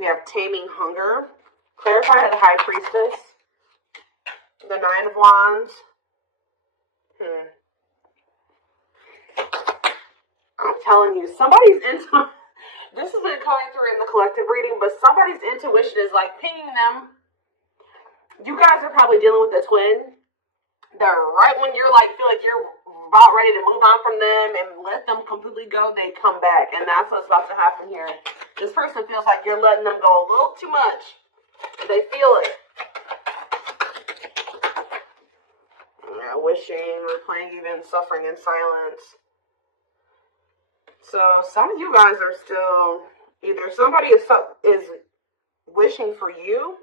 We have taming hunger. Clarify to the High Priestess. The Nine of Wands. I'm telling you, somebody's into... This has been coming through in the collective reading, but somebody's intuition is like pinging them. You guys are probably dealing with a twin. They're right when you're like, feel like you're about ready to move on from them and let them completely go, they come back. And that's what's about to happen here. This person feels like you're letting them go a little too much. They feel it. Yeah, wishing, replaying, even suffering in silence. So some of you guys are still, either somebody is wishing for you,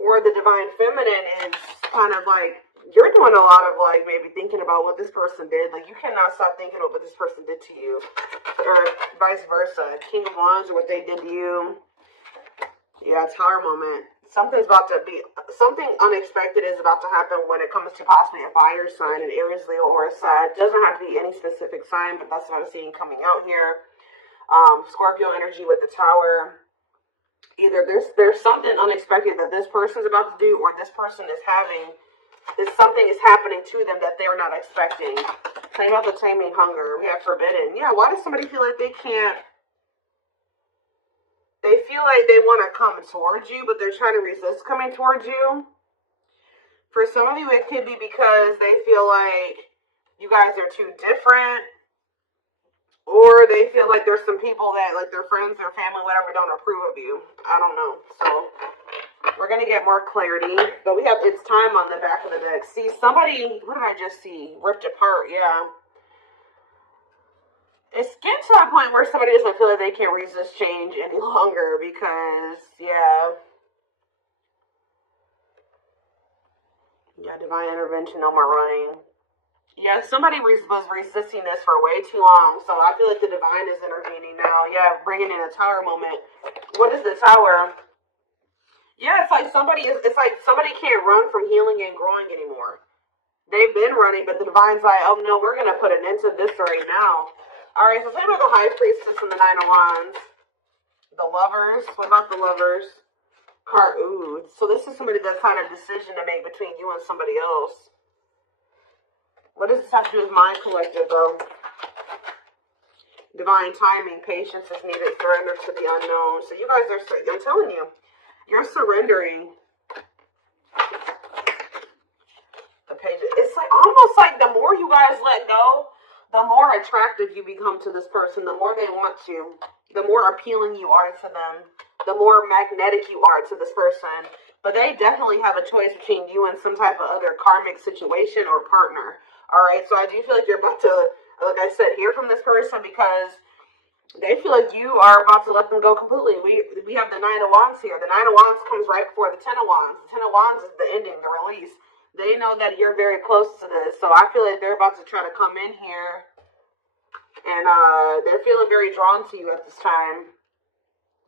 or the divine feminine is kind of like, you're doing a lot of like maybe thinking about what this person did. Like you cannot stop thinking about what this person did to you, or vice versa. King of Wands, or what they did to you. Yeah, Tower moment. Something unexpected is about to happen when it comes to possibly a fire sign, an Aries, Leo, or a Sag. Doesn't have to be any specific sign, but that's what I'm seeing coming out here. Scorpio energy with the Tower. Either there's something unexpected that this person's about to do, or this person is having, something is happening to them that they're not expecting. Talking about the taming hunger. We have forbidden. Yeah, why does somebody feel like they can't? They feel like they want to come towards you, but they're trying to resist coming towards you. For some of you, it could be because they feel like you guys are too different. Or they feel like there's some people that, like their friends, their family, whatever, don't approve of you. I don't know. So, we're going to get more clarity. But we have It's Time on the back of the deck. See, somebody, what did I just see? Ripped apart, yeah. It's getting to that point where somebody doesn't feel like they can resist change any longer because, yeah. Yeah, divine intervention, no more running. Yeah, somebody was resisting this for way too long, so I feel like the divine is intervening now. Yeah, bringing in a Tower moment. What is the Tower? Yeah, it's like somebody can't run from healing and growing anymore. They've been running, but the divine's like, oh no, we're going to put an end to this right now. All right, so think about the High Priestess and the Nine of Wands. The Lovers. What about the Lovers? Card. Ooh. So this is somebody that's had a decision to make between you and somebody else. What does this have to do with my collective, though? Divine timing. Patience is needed. Surrender to the unknown. So you guys are, I'm telling you, you're surrendering. The page. It's like almost like the more you guys let go, the more attractive you become to this person, the more they want you, the more appealing you are to them, the more magnetic you are to this person. But they definitely have a choice between you and some type of other karmic situation or partner. All right, so I do feel like you're about to, like I said, hear from this person because they feel like you are about to let them go completely. We have the Nine of Wands here. The Nine of Wands comes right before the Ten of Wands. The Ten of Wands is the ending, the release. They know that you're very close to this, so I feel like they're about to try to come in here, and they're feeling very drawn to you at this time.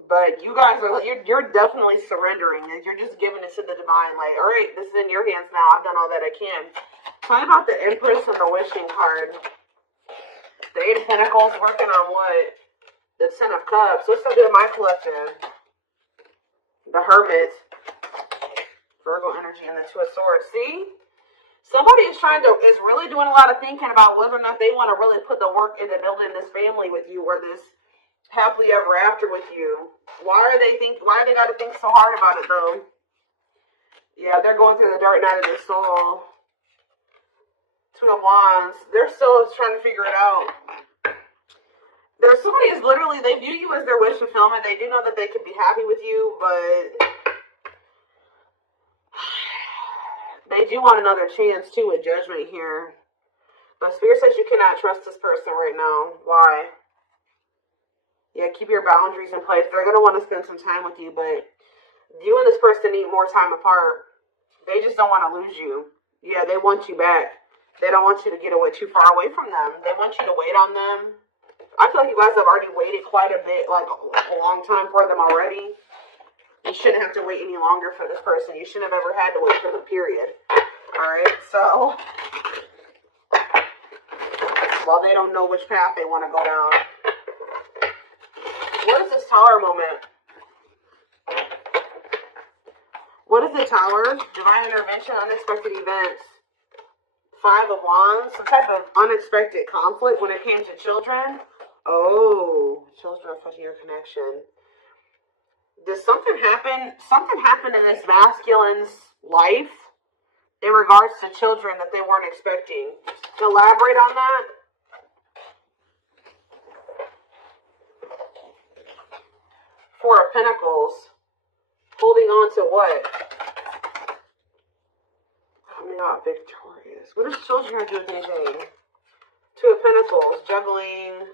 But you guys are, you're definitely surrendering, and you're just giving it to the divine, like, all right, this is in your hands now. I've done all that I can. Tell me about the Empress and the Wishing card. The Eight of Pentacles working on what? The Ten of Cups. What's up with my collective? The Hermit. Virgo energy and the Two of Swords. See? Somebody is really doing a lot of thinking about whether or not they want to really put the work into building this family with you or this happily ever after with you. Why they got to think so hard about it though? Yeah, they're going through the dark night of their soul. Two of Wands. They're still trying to figure it out. There's somebody is literally, they view you as their wish fulfillment. They do know that they could be happy with you, but they do want another chance, too, with Judgment here. But Spirit says you cannot trust this person right now. Why? Yeah, keep your boundaries in place. They're going to want to spend some time with you, but you and this person need more time apart. They just don't want to lose you. Yeah, they want you back. They don't want you to get away too far away from them. They want you to wait on them. I feel like you guys have already waited quite a bit, like a long time for them already. You shouldn't have to wait any longer for this person. You shouldn't have ever had to wait for them, period. Alright, so well, they don't know which path they want to go down. What is this Tower moment? What is the Tower? Divine intervention, unexpected events. 5 of Wands, some type of unexpected conflict when it came to children. Oh, children affecting your connection. Does something happen? Something happened in this masculine's life in regards to children that they weren't expecting. Elaborate on that. Four of Pentacles. Holding on to what? Coming out victorious. What does children have to do with anything? 2 of Pentacles. Juggling.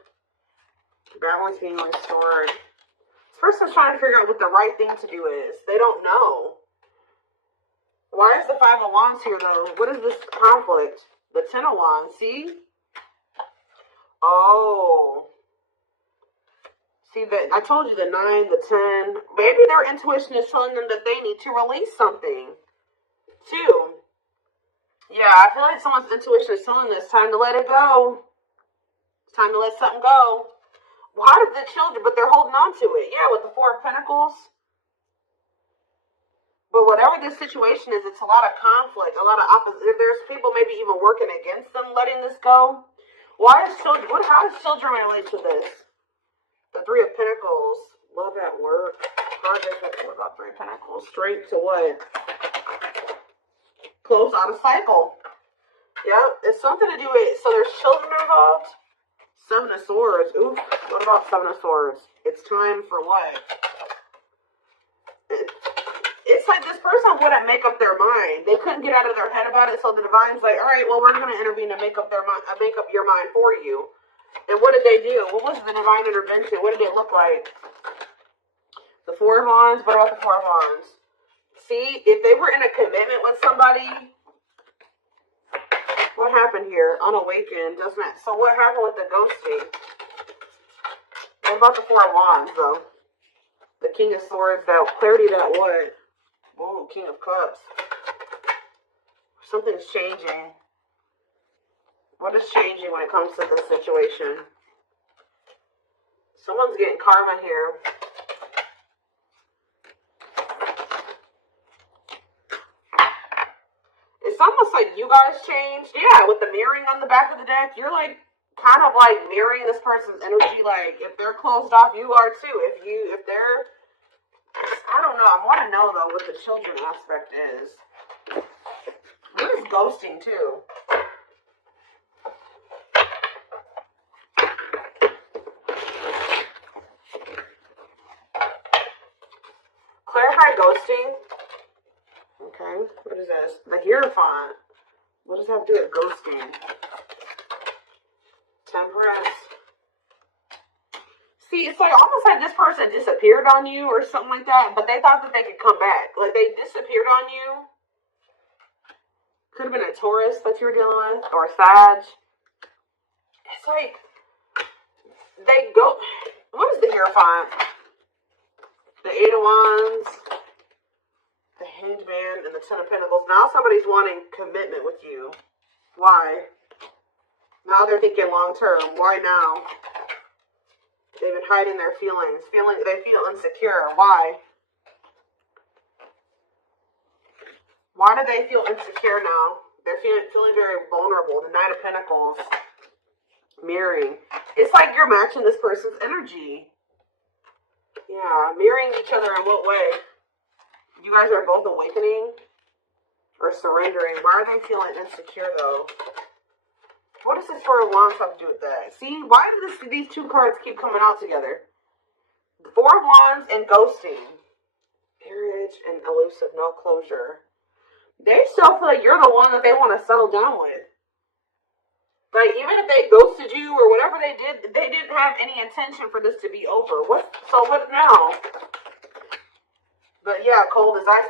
Balance being restored. This person's trying to figure out what the right thing to do is. They don't know. Why is the 5 of Wands here, though? What is this conflict? The 10 of Wands. See? Oh. See, that I told you the 9, the 10. Maybe their intuition is telling them that they need to release something. 2. Yeah, I feel like someone's intuition is telling them it's time to let it go. It's time to let something go. Well, how did the children, but they're holding on to it. Yeah, with the 4 of Pentacles. But whatever this situation is, it's a lot of conflict, a lot of opposition. There's people maybe even working against them letting this go. Why is children, how does children relate to this? The 3 of Pentacles. Love at work. Project. What about 3 of Pentacles? Straight to what? Close out a cycle. Yep. It's something to do with, so there's children involved. 7 of Swords. Ooh. What about 7 of Swords? It's time for what? It's like this person wouldn't make up their mind. They couldn't get out of their head about it, so the divine's like, all right, well, we're going to intervene and make up your mind for you. And what did they do? What was the divine intervention? What did it look like? The 4 of Wands. What about the 4 of Wands? See, if they were in a commitment with somebody, what happened here? Unawakened, doesn't it? So what happened with the ghosting? What about the 4 of Wands, though? The King of Swords, that clarity, that what? Oh, King of Cups. Something's changing. What is changing when it comes to this situation? Someone's getting karma here. It's almost like you guys changed. Yeah, with the mirroring on the back of the deck, you're like kind of like mirroring this person's energy. Like if they're closed off, you are too. If they're, I don't know. I want to know though what the children aspect is. What is ghosting too? Clarify ghosting. Okay, what is this? The Hierophant. What does that have to do with ghosting? Temperance. See, it's like almost like this person disappeared on you or something like that, but they thought that they could come back. Like they disappeared on you. Could have been a Taurus that you were dealing with, or a Sag. It's like they go. What is the Hierophant? The 8 of Wands, the Hanged Man, and the 10 of Pentacles. Now somebody's wanting commitment with you. Why? Now they're thinking long term. Why now? They've been hiding their feelings. They feel insecure. Why? Why do they feel insecure now? They're feeling very vulnerable. The Knight of Pentacles. Mirroring. It's like you're matching this person's energy. Yeah, mirroring each other in what way? You guys are both awakening or surrendering. Why are they feeling insecure though? What does this 4 of Wands have to do with that? See, why do these 2 cards keep coming out together? The 4 of Wands and ghosting. Marriage and elusive, no closure. They still feel like you're the one that they want to settle down with. Like, even if they ghosted you or whatever they did, they didn't have any intention for this to be over. So what now? But yeah, cold as ice.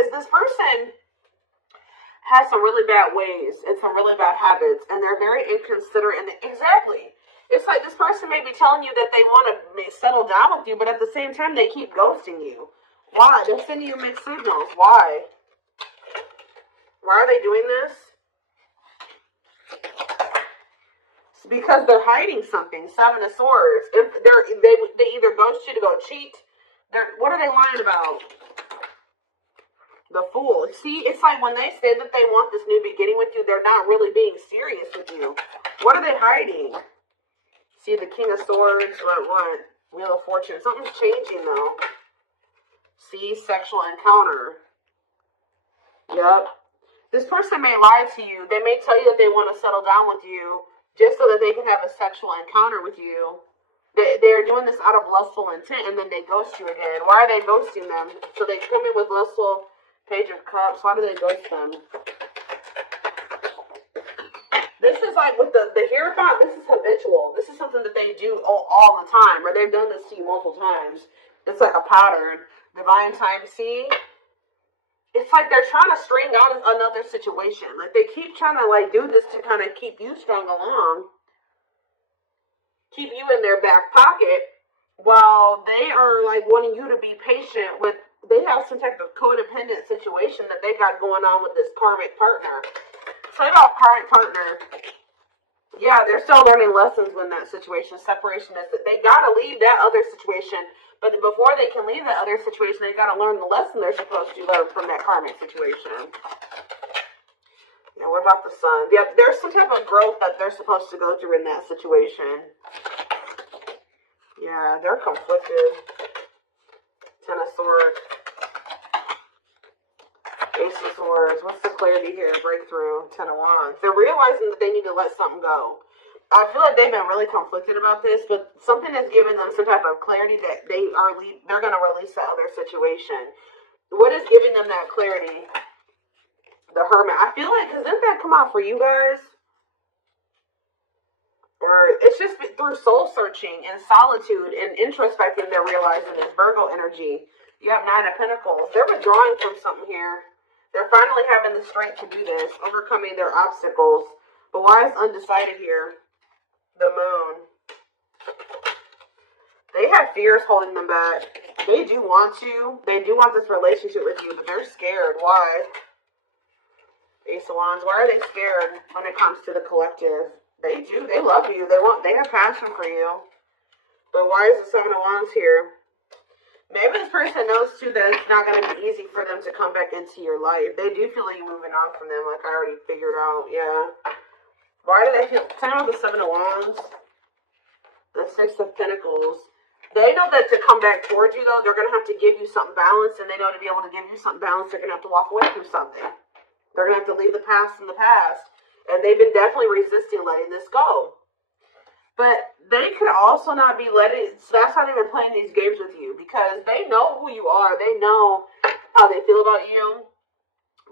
Is this person has some really bad ways and some really bad habits, and they're very inconsiderate. And exactly, it's like this person may be telling you that they want to settle down with you, but at the same time, they keep ghosting you. Why? They're sending you mixed signals. Why? Why are they doing this? Because they're hiding something. 7 of Swords. If they either ghost you to go cheat, What are they lying about? The Fool. See, it's like when they say that they want this new beginning with you, they're not really being serious with you. What are they hiding? See, the King of Swords, what? Wheel of Fortune. Something's changing, though. See, sexual encounter. Yep. This person may lie to you. They may tell you that they want to settle down with you just so that they can have a sexual encounter with you. They're doing this out of lustful intent, and then they ghost you again. Why are they ghosting them? So they come in with lustful Page of Cups. Why do they ghost them? This is like with the Hierophant, this is habitual. This is something that they do all the time, or they've done this to you multiple times. It's like a pattern. Divine time, see? It's like they're trying to string out another situation. Like they keep trying to like do this to kind of keep you strung along. Keep you in their back pocket while they are like wanting you to be patient with. They have some type of codependent situation that they got going on with this karmic partner. Say about karmic partner. Yeah, they're still learning lessons in that situation. Separation is that they got to leave that other situation. But before they can leave that other situation, they got to learn the lesson they're supposed to learn from that karmic situation. Now, what about the Sun? Yeah, there's some type of growth that they're supposed to go through in that situation. Yeah, they're conflicted. Ten of Swords. Ace of Swords. What's the clarity here? Breakthrough. Ten of Wands. They're realizing that they need to let something go. I feel like they've been really conflicted about this, but something has given them some type of clarity that they're going to release that other situation. What is giving them that clarity? The Hermit. I feel like, because didn't that come out for you guys? Or it's just through soul searching and solitude and introspecting they're realizing this Virgo energy. You have Nine of Pentacles. They're withdrawing from something here. They're finally having the strength to do this, overcoming their obstacles. But why is undecided here? The Moon. They have fears holding them back. They do want you. They do want this relationship with you, but they're scared. Why? Ace of Wands. Why are they scared when it comes to the collective? They do. They love you. They have passion for you. But why is the Seven of Wands here? Maybe this person knows too that it's not going to be easy for them to come back into your life. They do feel like you're moving on from them, like I already figured out. Yeah. Why do they feel? Tell me about the Seven of Wands. The Six of Pentacles. They know that to come back towards you, though, they're going to have to give you something balanced. And they know to be able to give you something balanced, they're going to have to walk away from something. They're going to have to leave the past in the past. And they've been definitely resisting letting this go. But they could also not be letting. So that's how they've been playing these games with you. Because they know who you are. They know how they feel about you.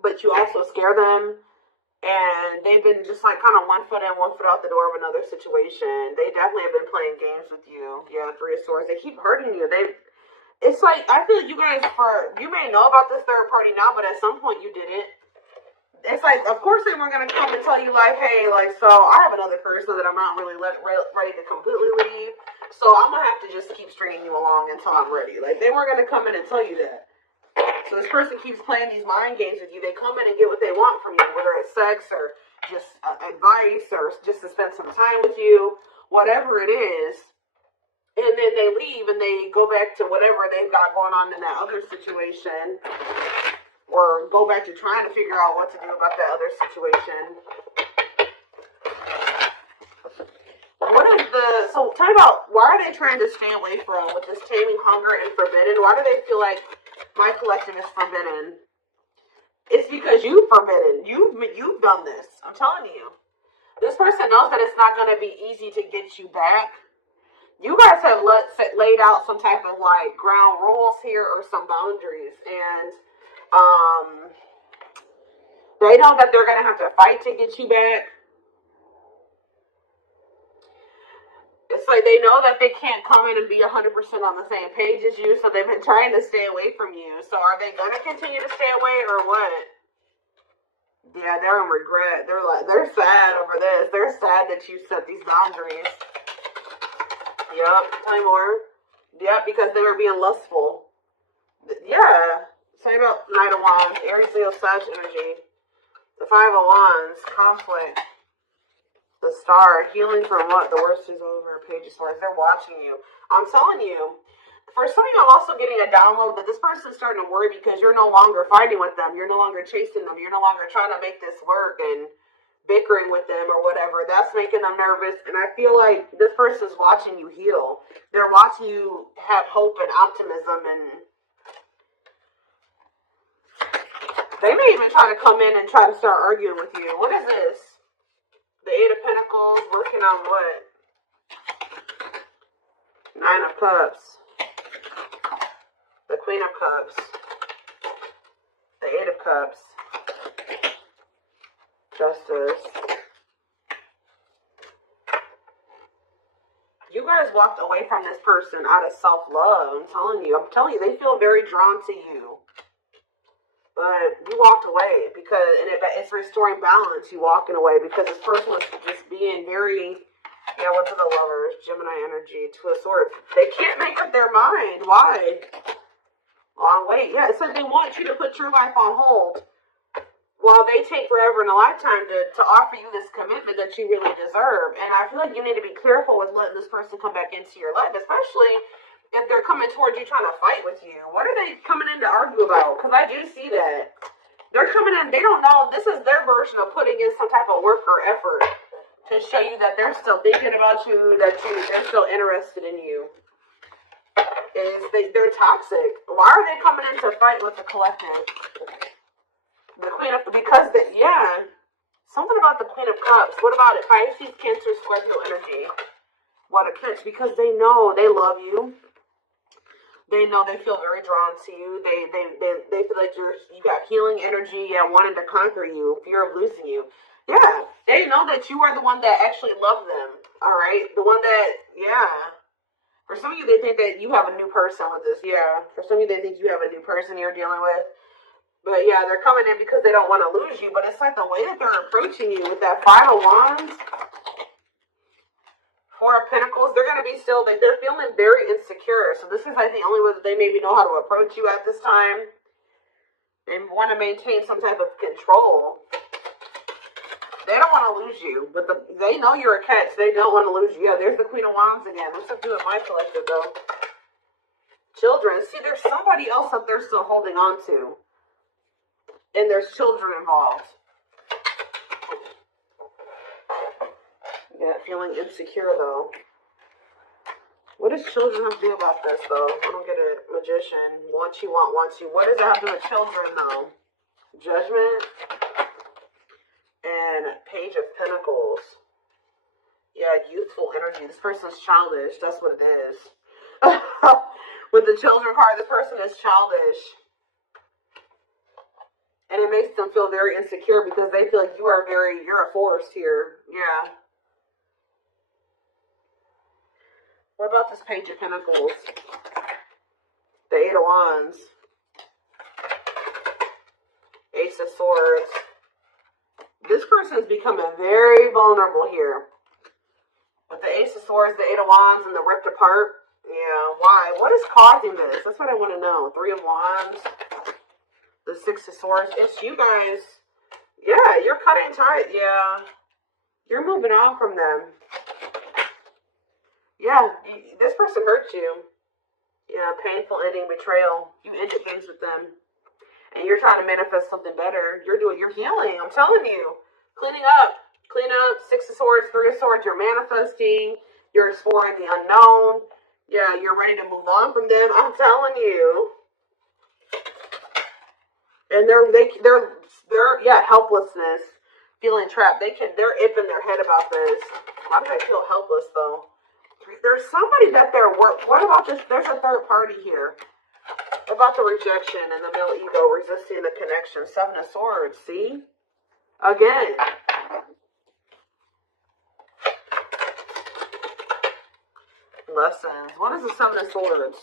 But you also scare them. And they've been just like kind of one foot in, one foot out the door of another situation. They definitely have been playing games with you. Yeah, Three of Swords. They keep hurting you. It's like, I feel like you guys, you may know about this third party now, but at some point you didn't. It's like, of course they weren't going to come and tell you like, hey, like, so I have another person that I'm not really ready to completely leave. So I'm going to have to just keep stringing you along until I'm ready. Like, they weren't going to come in and tell you that. So this person keeps playing these mind games with you. They come in and get what they want from you, whether it's sex or just advice or just to spend some time with you, whatever it is. And then they leave and they go back to whatever they've got going on in that other situation, or go back to trying to figure out what to do about that other situation. So tell me about, why are they trying to stay away from, with this Taming, Hunger, and Forbidden? Why do they feel like my collective is forbidden? It's because you've forbidden. You've done this. I'm telling you. This person knows that it's not going to be easy to get you back. You guys have laid out some type of like ground rules here or some boundaries. And they know that they're going to have to fight to get you back. It's like they know that they can't come in and be 100% on the same page as you, so they've been trying to stay away from you. So are they going to continue to stay away or what? Yeah, they're in regret. They're sad over this. They're sad that you set these boundaries. Yep, tell me more. Yeah, because they were being lustful. Yeah. Tell me about Knight of Wands, Aries, Leo, Sag energy. The Five of Wands, conflict. The Star, healing from what? The worst is over. Page of Swords. They're watching you. I'm telling you, For some of you, I'm also getting a download that this person's starting to worry because you're no longer fighting with them. You're no longer chasing them. You're no longer trying to make this work and bickering with them or whatever. That's making them nervous. And I feel like this person's watching you heal. They're watching you have hope and optimism, and they may even try to come in and try to start arguing with you. What is this? The Eight of Pentacles, working on what? Nine of Cups. The Queen of Cups. The Eight of Cups. Justice. You guys walked away from this person out of self-love. I'm telling you, they feel very drawn to you. But you walked away because, and it's restoring balance, you walking away, because this person was just being very, yeah, what's the Lovers? Gemini energy, Two of Swords. They can't make up their mind. Why? Long wait. Yeah, it's like they want you to put your life on hold while they take forever in a lifetime to offer you this commitment that you really deserve. And I feel like you need to be careful with letting this person come back into your life, especially if they're coming towards you trying to fight with you. What are they coming in to argue about? Because I do see that. They're coming in, they don't know, this is their version of putting in some type of work or effort to show you that they're still thinking about you, that they're still interested in you. They're toxic. Why are they coming in to fight with the collective? The Queen of, because, something about the Queen of Cups. What about it? Pisces, Cancer, Scorpio energy. What a catch, because they know, they love you. They know, they feel very drawn to you. They feel like you got healing energy, wanting to conquer you, fear of losing you. Yeah, they know that you are the one that actually love them. All right, the one that, For some of you, they think that you have a new person with this. Yeah, for some of you, they think you have a new person you're dealing with. But yeah, they're coming in because they don't want to lose you. But it's like the way that they're approaching you with that Five of Wands. Four of Pentacles, they're going to be still, they're feeling very insecure. So this is like the only way that they maybe know how to approach you at this time. They want to maintain some type of control. They don't want to lose you, but they know you're a catch. They don't want to lose you. Yeah, there's the Queen of Wands again. What's up to do with my collective, though? Children. See, there's somebody else up there still holding on to. And there's children involved. Yeah, feeling insecure, though. What does children have to do about this, though? I don't get it. Magician. Want you. What does that have to do with children, though? Judgment. And Page of Pentacles. Yeah, youthful energy. This person's childish. That's what it is. With the children card, this person is childish. And it makes them feel very insecure because they feel like you're a force here. Yeah. What about this Page of Pentacles? The Eight of Wands. Ace of Swords. This person is becoming very vulnerable here. With the Ace of Swords, the Eight of Wands, and the ripped apart. Yeah, why? What is causing this? That's what I want to know. Three of Wands. The Six of Swords. It's you guys. Yeah, you're cutting tight. Yeah. You're moving on from them. Yeah, this person hurt you. Yeah, painful ending, betrayal. You ended things with them. And you're trying to manifest something better. You're healing. I'm telling you. Cleaning up. Clean up. Six of Swords, Three of Swords. You're manifesting. You're exploring the unknown. Yeah, you're ready to move on from them. I'm telling you. And they're helplessness. Feeling trapped. They're ipping their head about this. Why do they feel helpless, though? There's somebody that what about this? There's a third party here. What about the rejection and the male ego resisting the connection? Seven of Swords, see? Again. Lessons. What is the Seven of Swords?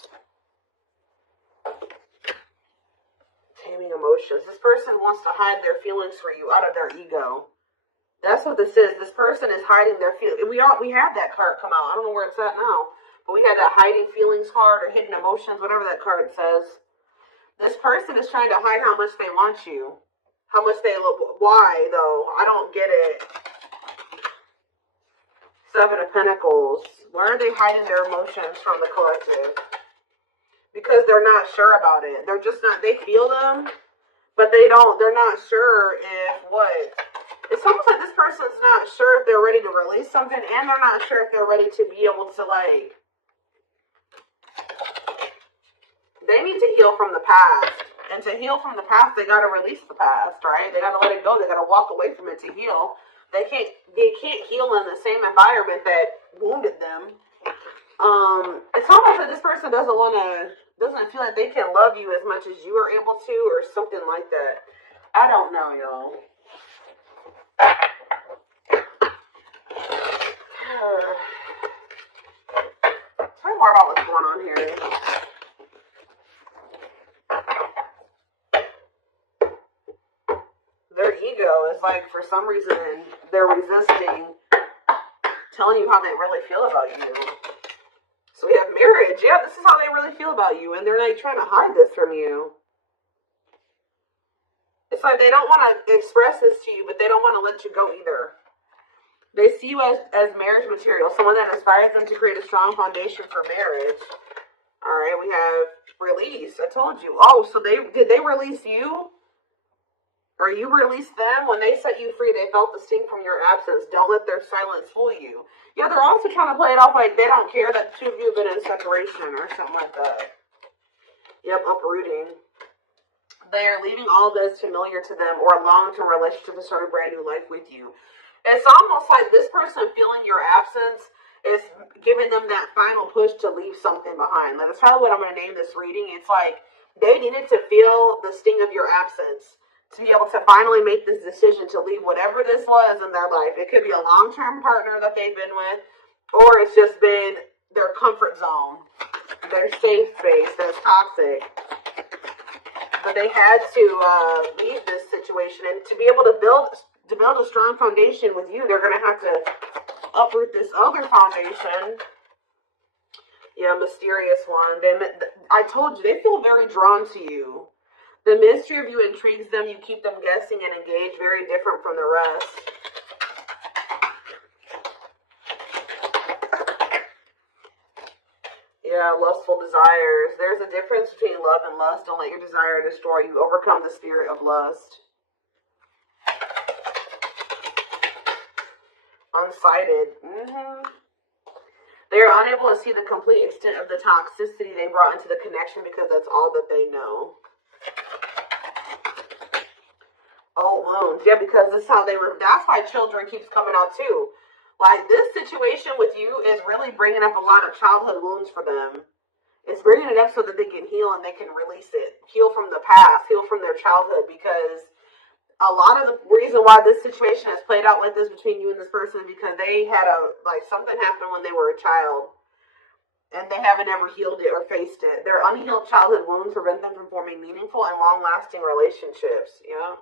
Taming emotions. This person wants to hide their feelings for you out of their ego. That's what this is. This person is hiding their feelings. We had that card come out. I don't know where it's at now. But we had that hiding feelings card or hidden emotions, whatever that card says. This person is trying to hide how much they want you. How much they love. Why, though? I don't get it. Seven of Pentacles. Why are they hiding their emotions from the collective? because they're not sure about it. They're just not, they feel them, but they're not sure if what. It's almost like this person's not sure if they're ready to release something, and they're not sure if they're ready to be able to, like, they need to heal from the past. And to heal from the past, they got to release the past, right? They got to let it go. They got to walk away from it to heal. They can't heal in the same environment that wounded them. It's almost like this person doesn't feel like they can love you as much as you are able to, or something like that. I don't know, y'all. Tell me more about what's going on here. Their ego is like, for some reason, they're resisting telling you how they really feel about you. So we have marriage. Yeah, this is how they really feel about you. And they're like trying to hide this from you. It's like they don't want to express this to you, but they don't want to let you go either. They see you as marriage material, someone that inspires them to create a strong foundation for marriage. All right, we have release. I told you. Oh, so did they release you? Or you released them? When they set you free, they felt the sting from your absence. Don't let their silence fool you. Yeah, they're also trying to play it off like they don't care that the two of you have been in separation or something like that. Yep, uprooting. They are leaving all that's familiar to them or a long-term relationship to start a brand new life with you. It's almost like this person feeling your absence is giving them that final push to leave something behind. Like, that's probably what I'm going to name this reading. It's like they needed to feel the sting of your absence to be able to finally make this decision to leave whatever this was in their life. It could be a long-term partner that they've been with, or it's just been their comfort zone, their safe space that's toxic. But they had to leave this situation, and to be able to build a strong foundation with you, they're going to have to uproot this other foundation. Yeah, mysterious one. I told you, they feel very drawn to you. The mystery of you intrigues them. You keep them guessing and engaged, very different from the rest. Yeah, lustful desires. There's a difference between love and lust. Don't let your desire destroy you. Overcome the spirit of lust. Unsighted. They are unable to see the complete extent of the toxicity they brought into the connection because that's all that they know. Old wounds. Yeah, because this is how they were. That's why children keeps coming out too. Like, this situation with you is really bringing up a lot of childhood wounds for them. It's bringing it up so that they can heal and they can release it. Heal from the past. Heal from their childhood, because a lot of the reason why this situation has played out like this between you and this person is because they had something happened when they were a child and they haven't ever healed it or faced it. Their unhealed childhood wounds prevent them from forming meaningful and long-lasting relationships. Yeah.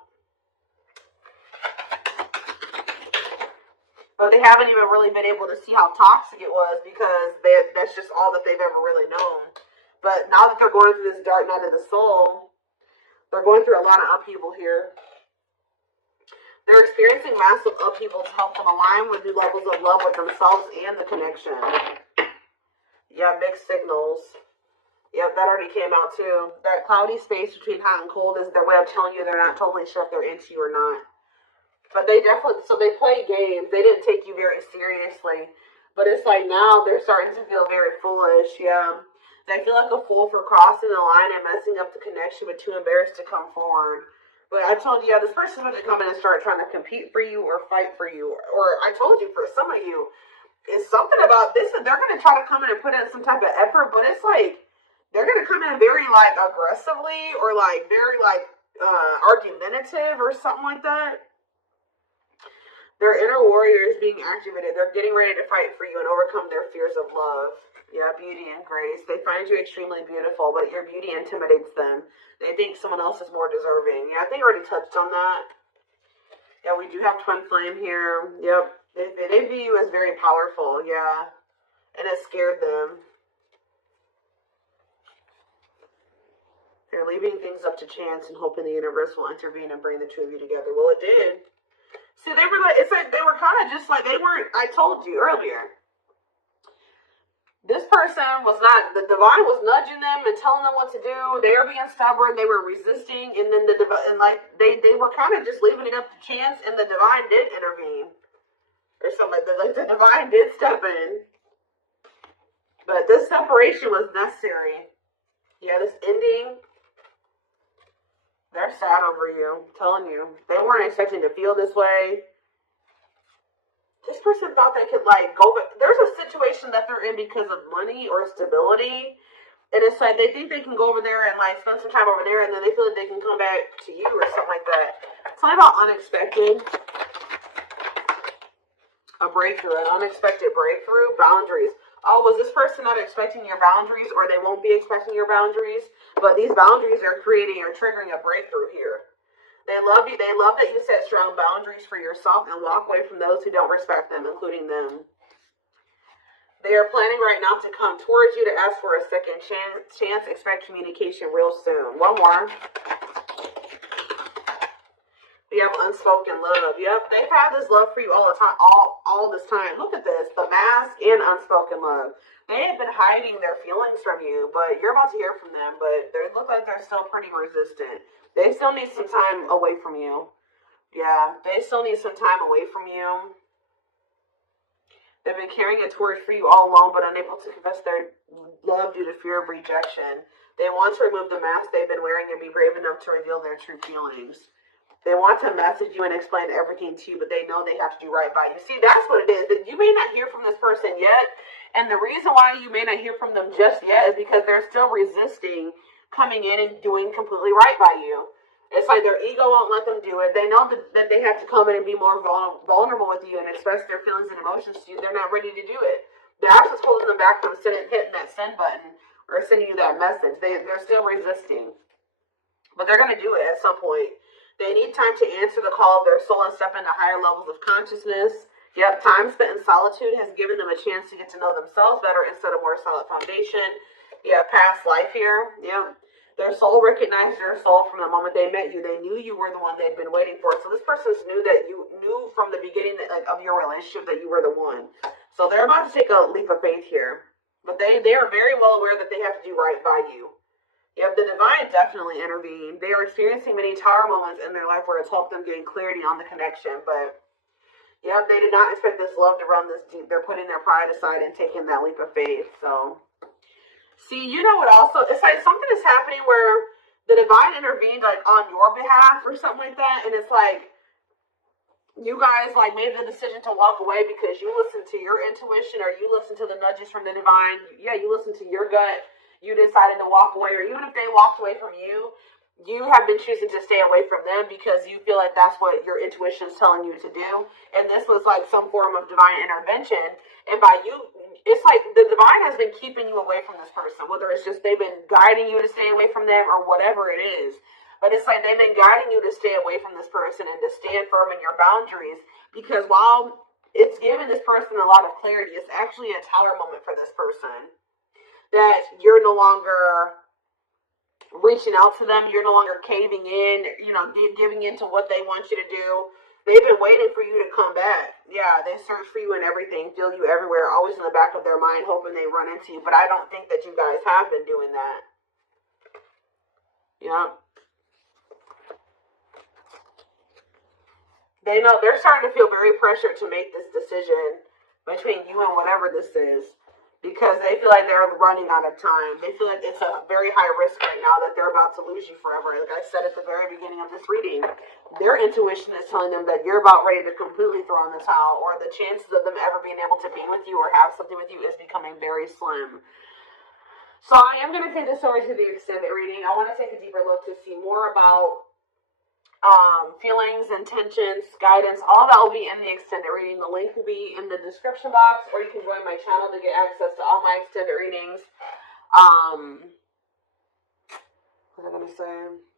But they haven't even really been able to see how toxic it was because that's just all that they've ever really known. But now that they're going through this dark night of the soul, they're going through a lot of upheaval here. They're experiencing massive upheaval to help them align with new levels of love with themselves and the connection. Yeah, mixed signals. Yep, that already came out too. That cloudy space between hot and cold is their way of telling you they're not totally sure if they're into you or not. But they definitely, so they play games. They didn't take you very seriously. But it's like now they're starting to feel very foolish, yeah. They feel like a fool for crossing the line and messing up the connection, but too embarrassed to come forward. But I told you, yeah, this person's going to come in and start trying to compete for you or fight for you. Or I told you, for some of you, it's something about this. They're going to try to come in and put in some type of effort, but it's like, they're going to come in very, like, aggressively or, like, very, like, argumentative or something like that. Their inner warrior is being activated. They're getting ready to fight for you and overcome their fears of love. Yeah, beauty and grace. They find you extremely beautiful, but your beauty intimidates them. They think someone else is more deserving. Yeah, I think I already touched on that. Yeah, we do have twin flame here. Yep. They view you as very powerful. Yeah. And it scared them. They're leaving things up to chance and hoping the universe will intervene and bring the two of you together. Well, it did. See, they were like, it's like they were kind of just like, they weren't, I told you earlier. This person was not, the divine was nudging them and telling them what to do. They were being stubborn. They were resisting. And then they were kind of just leaving it up to chance. And the divine did intervene. Or something like that. Like the divine did step in. But this separation was necessary. Yeah, this ending. They're sad over you. I'm telling you. They weren't expecting to feel this way. This person thought they could, like, go back. There's a situation that they're in because of money or stability. And it's like they think they can go over there and, like, spend some time over there. And then they feel like they can come back to you or something like that. It's something about unexpected. A breakthrough. An unexpected breakthrough. Boundaries. Oh, was this person not expecting your boundaries? Or they won't be expecting your boundaries? But these boundaries are creating or triggering a breakthrough here. They love you. They love that you set strong boundaries for yourself and walk away from those who don't respect them, including them. They are planning right now to come towards you to ask for a second chance. Expect communication real soon. One more. We have unspoken love. Yep, they've had this love for you all the time, all this time. Look at this, the mask and unspoken love. They have been hiding their feelings from you, but you're about to hear from them. But they look like they're still pretty resistant. They still need some time away from you. Yeah, they still need some time away from you. They've been carrying a torch for you all alone, but unable to confess their love due to fear of rejection. They want to remove the mask they've been wearing and be brave enough to reveal their true feelings. They want to message you and explain everything to you, but they know they have to do right by you. See, that's what it is. You may not hear from this person yet, and the reason why you may not hear from them just yet is because they're still resisting coming in and doing completely right by you. It's like their ego won't let them do it. They know that they have to come in and be more vulnerable with you and express their feelings and emotions to you. They're not ready to do it. That's what's holding them back from hitting that send button or sending you that message. They're still resisting. But they're going to do it at some point. They need time to answer the call of their soul and step into higher levels of consciousness. Yep, time spent in solitude has given them a chance to get to know themselves better instead of more solid foundation. Yeah, past life here. Yeah. Their soul recognized their soul from the moment they met you. They knew you were the one they'd been waiting for. So this person knew that you knew from the beginning that, like, of your relationship that you were the one. So they're about to take a leap of faith here. But they are very well aware that they have to do right by you. Yep, the divine definitely intervened. They are experiencing many tower moments in their life where it's helped them gain clarity on the connection. But yeah, they did not expect this love to run this deep. They're putting their pride aside and taking that leap of faith. So see, you know what also, it's like something is happening where the divine intervened, like, on your behalf or something like that, and it's like, you guys, like, made the decision to walk away because you listened to your intuition or you listened to the nudges from the divine. Yeah, you listened to your gut. You decided to walk away, or even if they walked away from you, you have been choosing to stay away from them because you feel like that's what your intuition is telling you to do. And this was like some form of divine intervention. And by you, it's like the divine has been keeping you away from this person, whether it's just they've been guiding you to stay away from them or whatever it is. But it's like they've been guiding you to stay away from this person and to stand firm in your boundaries, because while it's giving this person a lot of clarity, it's actually a tower moment for this person. That you're no longer reaching out to them, you're no longer caving in, giving in to what they want you to do. They've been waiting for you to come back. Yeah, they search for you and everything, feel you everywhere, always in the back of their mind, hoping they run into you. But I don't think that you guys have been doing that. Yeah. They know they're starting to feel very pressured to make this decision between you and whatever this is, because they feel like they're running out of time. They feel like it's a very high risk right now that they're about to lose you forever. Like I said at the very beginning of this reading, their intuition is telling them that you're about ready to completely throw in the towel, or the chances of them ever being able to be with you or have something with you is becoming very slim. So I am going to take this over to the extended reading. I want to take a deeper look to see more about feelings, intentions, guidance. All that will be in the extended reading. The link will be in the description box, or you can join my channel to get access to all my extended readings. What was I going to say?